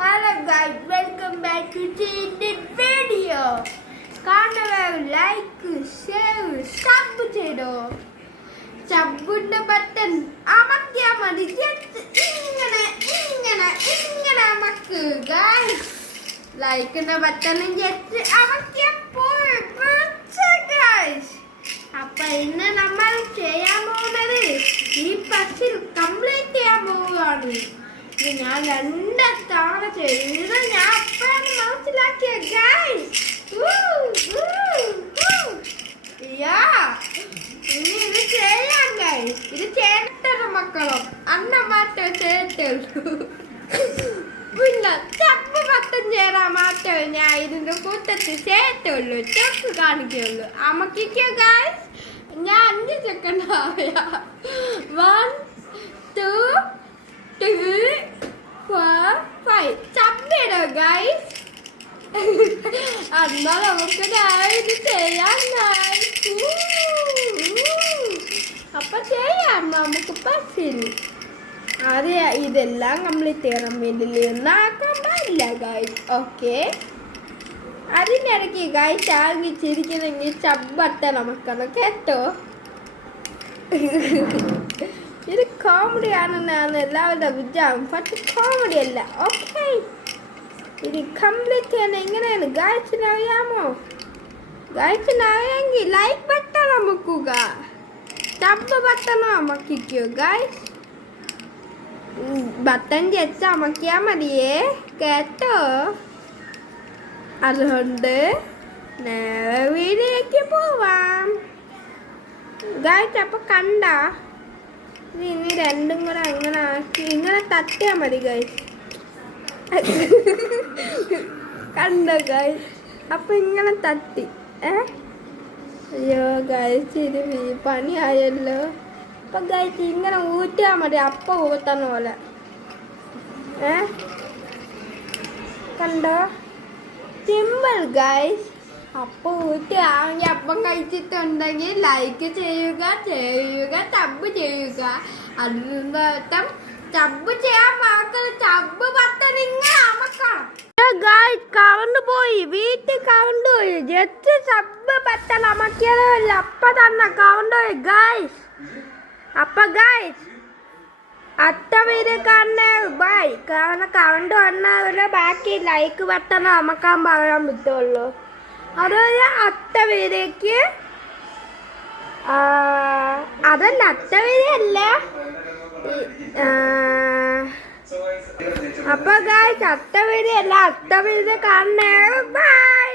Hello guys, welcome back to the video. കാണുന്നവർ like share sub ചെയ്തോ. സബിന്റെ button അമർത്തിയാൽ മതി. ഇങ്ങനെ ഇങ്ങനെ ഇങ്ങനെ അമർക്ക് ഗൈസ്. ലൈക്കിന്റെ ബട്ടണും ജസ്റ്റ് അമർത്തിയപ്പോൾ ഗൈസ്. അപ്പൊ ഇന്ന് നമ്മൾ ചെയ്യാൻ പോകുന്നത് ഈ പസിൽ കംപ്ലീറ്റ് ചെയ്യാൻ പോവുകയാണ്. ഞാൻ 2 തവണ ചെയ്ത് ഞാൻ അപ്പോഴാണ് മനസ്സിലാക്കിയ ഗൈസ്. ഇനി ഇത് ചെയ്യാം ഗൈസ്. ഇത് ചേട്ടന് മക്കളും അന്നമാറ്റോ ചേട്ടുള്ളൂ. പിന്നെ ചപ്പ് പത്തം ചേരാൻ മാത്രമേ ഞാൻ ഇതിന്റെ കൂട്ടത്തിൽ ചേട്ടുള്ളൂ. ചപ്പ് കാണിക്കുള്ളൂ. അമ്മയ്ക്കോ ഗൈസ് ഞാൻ 5 സെക്കൻഡ് ആവുക. 1 2 3 4 5 ചപ്പിടോ ഗൈസ്. എന്നാ നമുക്ക് ഇത് ചെയ്യാം. അപ്പൊ ചെയ്യാം നമുക്ക് പസിൽ. അത് ഇതെല്ലാം കംപ്ലീറ്റ് ചെയ്യണം. ഇതിലൊന്നും ആക്കാൻ പാടില്ല ഗൈസ്. ഓക്കെ, അതിനിടയ്ക്ക് ഗൈസ് ആകിച്ചിരിക്കുന്നെങ്കിൽ ചബ്ബട്ട നമുക്കണം കേട്ടോ. ഇത് കോമഡി ആണെന്നാണ് എല്ലാവരുടെ വിചാരം. പക്ഷെ കോമഡി അല്ല. ഓക്കെ, ഇത് കംപ്ലീറ്റ് ചെയ്യാൻ എങ്ങനെയാണ് ഗൈസിന് അറിയാമോ? ഗൈസിന് അറിയാമെങ്കിൽ ലൈക്ക് ബട്ടൺ അമക്കുക, സബ് ബട്ടൺ അമക്കിക്കോ ഗൈസ്. ബട്ടൺ ജസ്റ്റ് അമക്കിയാൽ മതിയേ കേട്ടോ. അതുകൊണ്ട് നേരെ വീഡിയോയ്ക്ക് പോവാം ഗൈസ്. അപ്പൊ കണ്ട ഇനി 2ഉം കൂടെ അങ്ങനെ ആക്കി ഇങ്ങനെ തട്ടിയാൽ മതി ഗൈസ്. കണ്ടോ ഗൈസ്? അപ്പൊ ഇങ്ങനെ തട്ടി. അയ്യോ ഗൈസ്, ഇത് പണിയായല്ലോ. അപ്പൊ ഗൈസ് ഇങ്ങനെ ഊറ്റിയാൽ മതി. അപ്പ ഊത്തണ പോലെ. കണ്ടോ? Simple guys. അപ്പൊ ഊറ്റിയാണെങ്കിൽ അപ്പം കഴിച്ചിട്ടുണ്ടെങ്കിൽ ലൈക്ക് ചെയ്യുക, സബ് ചെയ്യുക. അതിനർത്ഥം സബ് ചെയ്യാൻ മറക്കരുത്. സബ് ബട്ടൺ ഇങ്ങനെ അമക്കണം ഗൈസ്. കറണ്ട് പോയി, വീട്ടിൽ കറണ്ട് പോയി. ജസ്റ്റ് സബ് ബട്ടൺ അമക്കിയതല്ല, അപ്പൊ തന്നെ കറണ്ട് പോയി ഗൈസ്. അപ്പൊ ഗൈസ് അടുത്ത വീഡിയോ കാണണേ ബൈ. കാരണം കറണ്ട് വന്നവരെ ബാക്കി ലൈക്ക് ബട്ടൺ അമക്കാൻ പറയാൻ പറ്റുള്ളൂ. അതുപോലെ അടുത്ത വീഡിയോക്ക് അതല്ല, അടുത്ത വീഡിയോ അല്ല. അപ്പൊ ഗൈസ് അടുത്ത വീഡിയോ അല്ല, അടുത്ത വീഡിയോ കാണണേ ബൈ.